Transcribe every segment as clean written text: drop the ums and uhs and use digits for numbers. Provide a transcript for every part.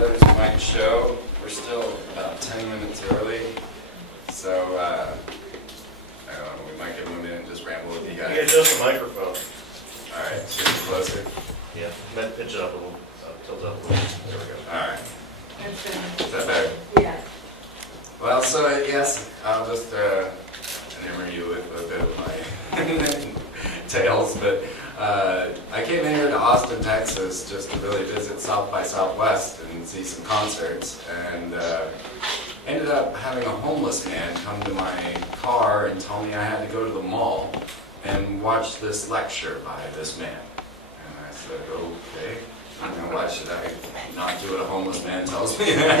Brothers mic show. We're still about 10 minutes early, so I don't know, we might give them a minute and just ramble with you guys. You adjust the microphone. Alright, so get closer. Yeah, might pitch it up a little, tilt up a little. There we go. Alright. That's good. Is that better? Yeah. Well, so yes, I'll just enamor you with a bit of my tales, but I came in here to Austin, Texas, just to really visit South by Southwest and see some concerts, and ended up having a homeless man come to my car and tell me I had to go to the mall and watch this lecture by this man. And I said, okay, why should I not do what a homeless man tells me? He left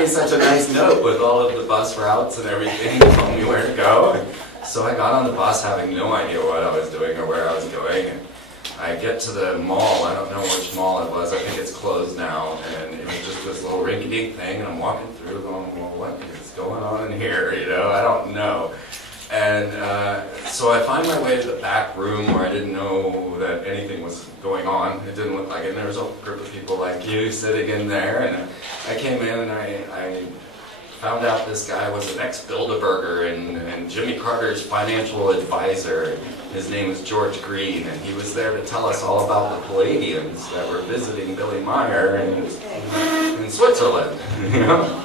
me such a nice note with all of the bus routes and everything, told me where to go. So I got on the bus having no idea what I was doing or where I was going. And I get to the mall, I don't know which mall it was, I think it's closed now, and it was just this little rinky-dink thing, and I'm walking through going, well, what is going on in here, you know, I don't know. And so I find my way to the back room where I didn't know that anything was going on. It didn't look like it. And there was a group of people like you sitting in there. And I came in and I found out this guy was an ex-Bilderberger and Jimmy Carter's financial advisor. His name is George Green. And he was there to tell us all about the Palladians that were visiting Billy Meyer in Switzerland. You know?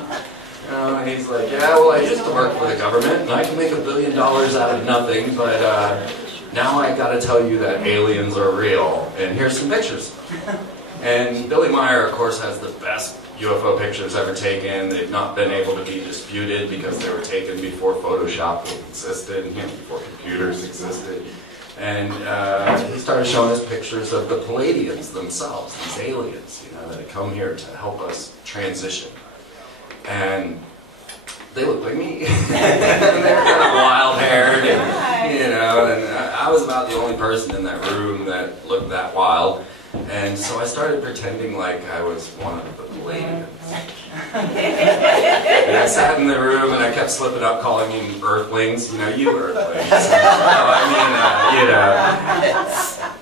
And he's like, yeah, well, I used to work for the government, and I can make $1 billion out of nothing, but now I got to tell you that aliens are real, and here's some pictures. And Billy Meyer, of course, has the best UFO pictures ever taken. They've not been able to be disputed because they were taken before Photoshop existed, you know, before computers existed. And he started showing us pictures of the Palladians themselves, these aliens, you know, that had come here to help us transition. And they look like me. And they're kind of wild-haired, and, you know, and I was about the only person in that room that looked that wild. And so I started pretending like I was one of the Palladians. And I sat in the room and I kept slipping up calling them Earthlings, you know, you Earthlings. You know.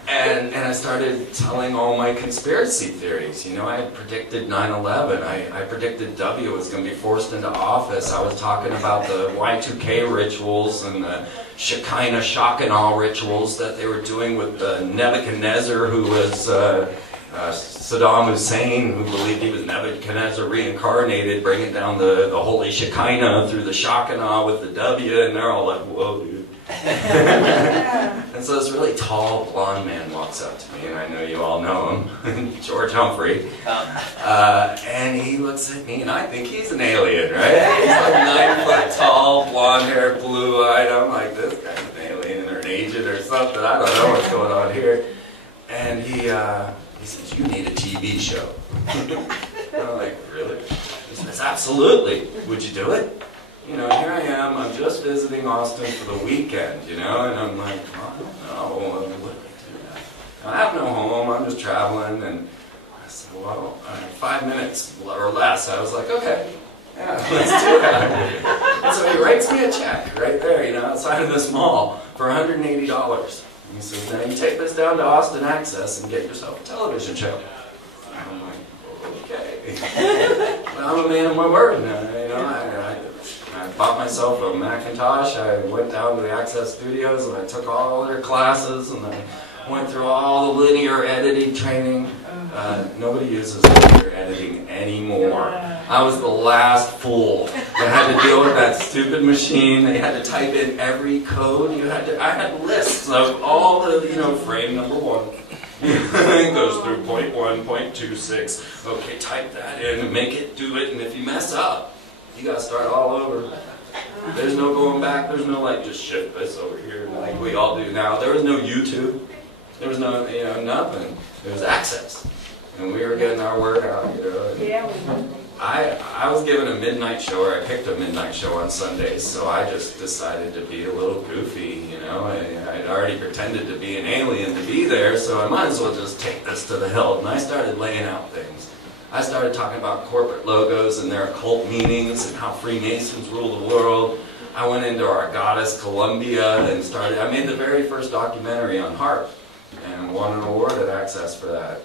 And I started telling all my conspiracy theories. You know, I had predicted 9/11. I predicted W was going to be forced into office. I was talking about the Y2K rituals and the Shekinah Shock-and-Awe rituals that they were doing with Nebuchadnezzar, who was Saddam Hussein, who believed he was Nebuchadnezzar reincarnated, bringing down the holy Shekinah through the Shock-and-Awe with the W, and they're all like, whoa, dude. And so this really tall, blonde man walks up to me, and I know you all know him, George Humphrey. And he looks at me, and I think he's an alien, right? He's like 9 foot tall, blonde-haired, blue-eyed. I'm like, this guy's an alien or an agent or something. I don't know what's going on here. And he says, you need a TV show. And I'm like, really? He says, absolutely. Would you do it? You know, here I am, I'm just visiting Austin for the weekend, you know, and I'm like, oh, I don't know, what do I do now? I have no home, I'm just traveling, and I said, well, 5 minutes or less. I was like, okay, yeah, let's do that. And so he writes me a check right there, you know, outside of this mall for $180. And he says, now you take this down to Austin Access and get yourself a television show. And I'm like, okay. Well, I'm a man of my word now, you know, I bought myself a Macintosh. I went down to the Access Studios and I took all their classes and I went through all the linear editing training. Nobody uses linear editing anymore. I was the last fool that had to deal with that stupid machine. They had to type in every code. I had lists of all the, you know, frame number 1. It goes through point 1, point 26. Okay, type that in and make it do it. And if you mess up, you gotta start all over. There's no going back. There's no like just shift this over here like we all do now. There was no YouTube. There was no, you know, nothing. There was Access, and we were getting our work out. You know. Yeah. I was given a midnight show, or I picked a midnight show on Sundays, so I just decided to be a little goofy. You know, I'd already pretended to be an alien to be there, so I might as well just take this to the hilt. And I started laying out things. I started talking about corporate logos and their occult meanings and how Freemasons rule the world. I went into our goddess Columbia and I made the very first documentary on HAARP and won an award at Access for that.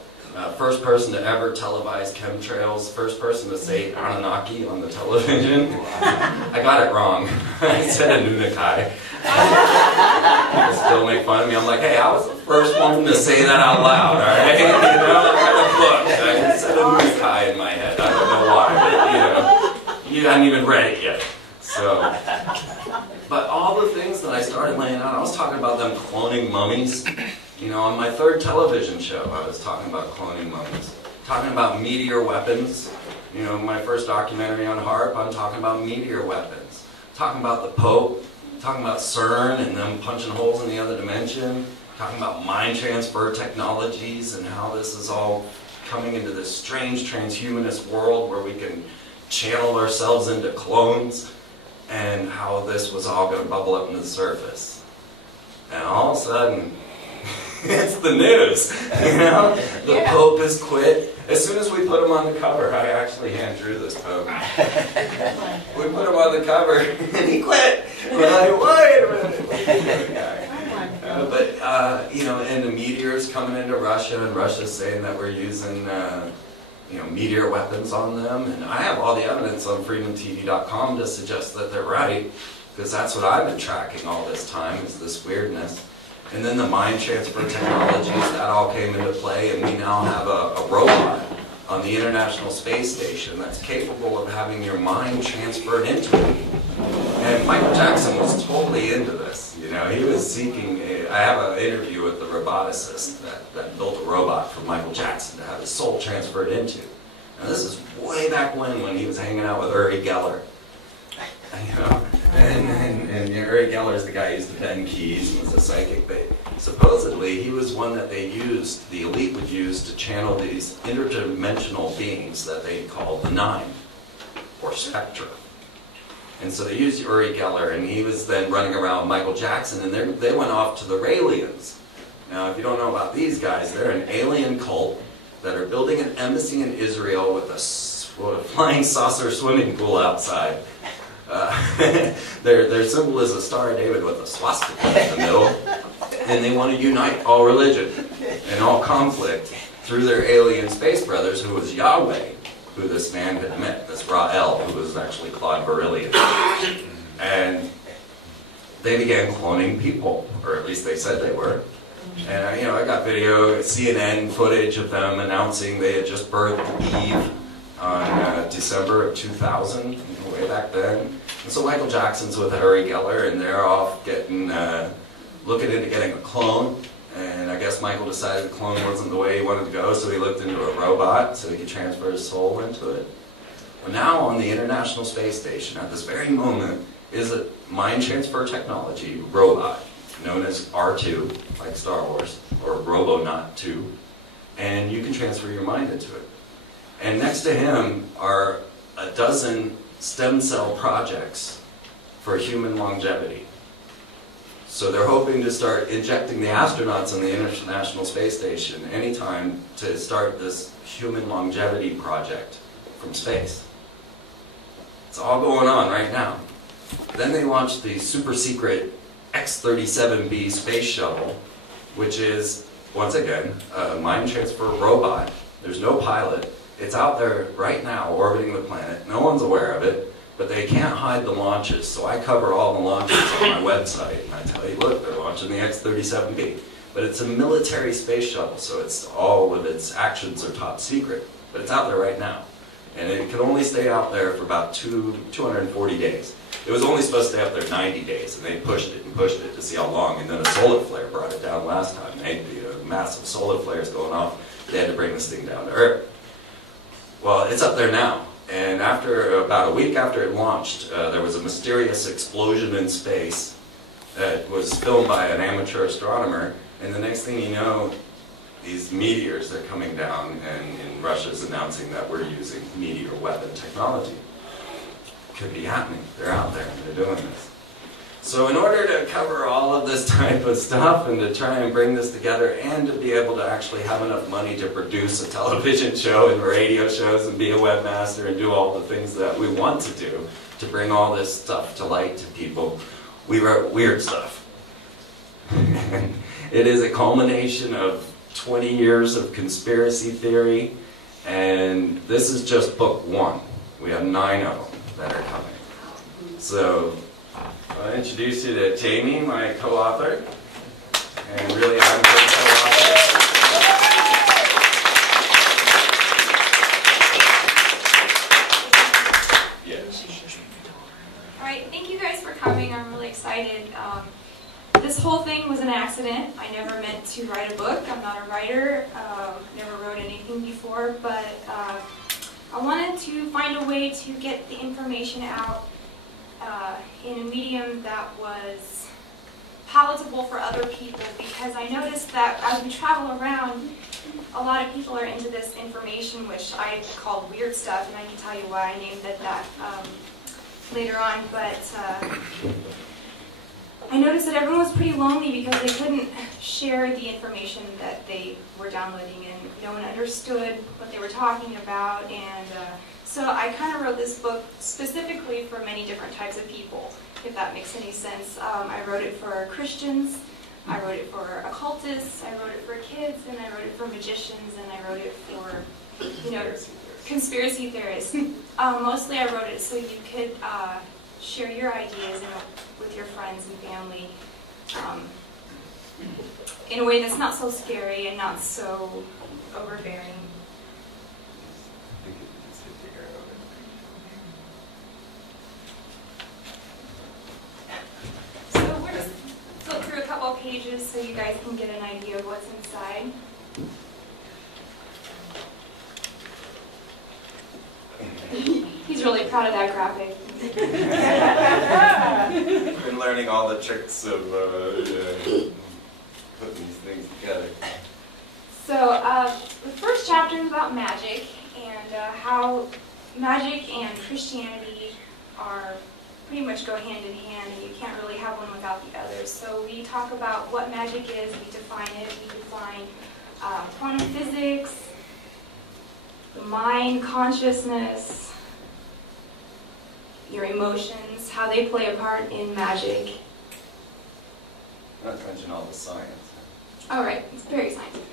First person to ever televise chemtrails. First person to say Anunnaki on the television. I got it wrong. I said Anunnaki. People still make fun of me. I'm like, hey, I was the first one to say that out loud, alright? You know, I read a book. I said Anunnaki in my head. I don't know why, but you hadn't even read it yet. So, but all the things that I started laying out, I was talking about them cloning mummies. You know, on my third television show, I was talking about cloning mummies. Talking about meteor weapons. You know, my first documentary on HARP, I'm talking about meteor weapons. Talking about the Pope. Talking about CERN and them punching holes in the other dimension. Talking about mind transfer technologies and how this is all coming into this strange transhumanist world where we can channel ourselves into clones. And how this was all going to bubble up into the surface. And all of a sudden, it's the news, you know? The Pope has quit. As soon as we put him on the cover, I actually hand drew this Pope. We put him on the cover, and he quit. We're like, wait a minute. But, you know, and the meteors coming into Russia, and Russia's saying that we're using, you know, meteor weapons on them, and I have all the evidence on freemantv.com to suggest that they're right, because that's what I've been tracking all this time, is this weirdness. And then the mind transfer technologies, that all came into play, and we now have a robot on the International Space Station that's capable of having your mind transferred into it. And Michael Jackson was totally into this. You know, he was seeking I have an interview with the roboticist that built a robot for Michael Jackson to have his soul transferred into. Now this is way back when he was hanging out with Uri Geller. You know, and Uri Geller is the guy who used to bend keys and was a psychic. But supposedly he was one that they used, the elite would use to channel these interdimensional beings that they called the Nine, or Spectra. And so they used Uri Geller, and he was then running around with Michael Jackson, and they went off to the Raelians. Now, if you don't know about these guys, they're an alien cult that are building an embassy in Israel with a flying saucer swimming pool outside. Their symbol is a Star of David with a swastika in the middle, and they want to unite all religion and all conflict through their alien space brothers, who was Yahweh, who this man had met, this Ra'el, who was actually Claude Beryllius. And they began cloning people, or at least they said they were. And you know, I got video, CNN footage of them announcing they had just birthed Eve on December of 2000, way back then. And so Michael Jackson's with Uri Geller, and they're off getting, looking into getting a clone. And I guess Michael decided the clone wasn't the way he wanted to go, so he looked into a robot so he could transfer his soul into it. Well, now on the International Space Station, at this very moment, is a mind transfer technology robot known as R2, like Star Wars, or Robonaut 2, and you can transfer your mind into it. And next to him are a dozen stem cell projects for human longevity. So they're hoping to start injecting the astronauts on the International Space Station anytime to start this human longevity project from space. It's all going on right now. Then they launched the super secret X-37B space shuttle, which is, once again, a mind transfer robot. There's no pilot. It's out there right now orbiting the planet. No one's aware of it. But they can't hide the launches, so I cover all the launches on my website, and I tell you, look, they're launching the X-37B. But it's a military space shuttle, so it's all of its actions are top secret. But it's out there right now. And it can only stay out there for about 240 days. It was only supposed to stay up there 90 days, and they pushed it to see how long, and then a solar flare brought it down last time. They had massive solar flares going off. They had to bring this thing down to Earth. Well, it's up there now. And after about a week after it launched, there was a mysterious explosion in space that was filmed by an amateur astronomer. And the next thing you know, these meteors are coming down, and Russia's announcing that we're using meteor weapon technology. Could be happening. They're out there, and they're doing this. So in order to cover all of this type of stuff and to try and bring this together and to be able to actually have enough money to produce a television show and radio shows and be a webmaster and do all the things that we want to do to bring all this stuff to light to people, we wrote Weird Stuff. It is a culmination of 20 years of conspiracy theory, and this is just book 1. We have 9 of them that are coming. So I'll introduce you to Jamie, my co-author, and really I'm her co-author. All right, thank you guys for coming. I'm really excited. This whole thing was an accident. I never meant to write a book. I'm not a writer. Never wrote anything before, but I wanted to find a way to get the information out in a medium that was palatable for other people, because I noticed that as we travel around, a lot of people are into this information, which I call weird stuff, and I can tell you why I named it that later on, but I noticed that everyone was pretty lonely because they couldn't share the information that they were downloading, and no one understood what they were talking about, and so I kind of wrote this book specifically for many different types of people, if that makes any sense. I wrote it for Christians, I wrote it for occultists, I wrote it for kids, and I wrote it for magicians, and I wrote it for, you know, conspiracy theorists. Mostly I wrote it so you could share your ideas with your friends and family in a way that's not so scary and not so overbearing. So we're just flip through a couple of pages so you guys can get an idea of what's inside. He's really proud of that graphic. I've been learning all the tricks of putting these things together. So the first chapter is about magic and how magic and Christianity are pretty much go hand in hand, and you can't really have one without the other. So we talk about what magic is, we define it, we define quantum physics, the mind, consciousness, your emotions, how they play a part in magic. Not to mention all the science. All right, it's very scientific.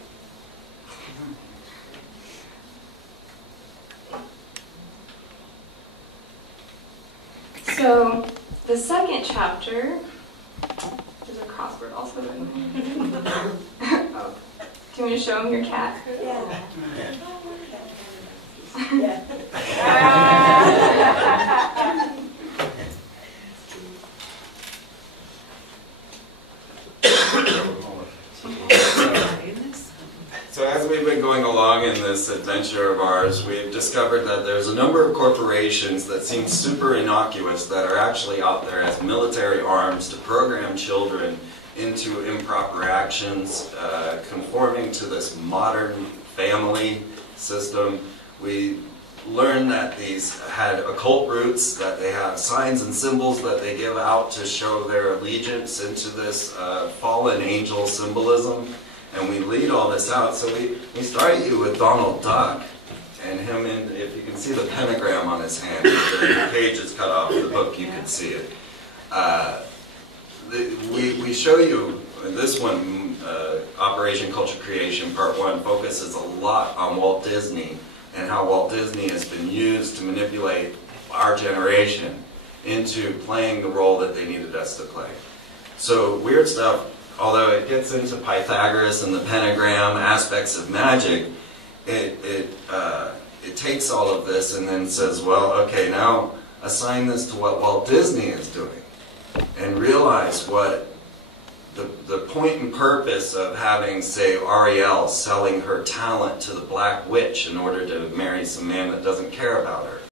So the second chapter, there's a crossword also in there. Oh. Do you want me to show him your cat? Yeah. So as we've been going along in this adventure of ours, we've discovered that there's a number of corporations that seem super innocuous that are actually out there as military arms to program children into improper actions, conforming to this modern family system. We learned that these had occult roots, that they have signs and symbols that they give out to show their allegiance into this fallen angel symbolism. And we lead all this out. So we start you with Donald Duck, and him in, if you can see the pentagram on his hand, the page is cut off of the book, you can see it. We show you, this one, Operation Culture Creation Part 1, focuses a lot on Walt Disney and how Walt Disney has been used to manipulate our generation into playing the role that they needed us to play. So weird stuff, although it gets into Pythagoras and the pentagram, aspects of magic, it takes all of this and then says, well, okay, now assign this to what Walt Disney is doing, and realize what the point and purpose of having, say, Ariel selling her talent to the Black Witch in order to marry some man that doesn't care about her.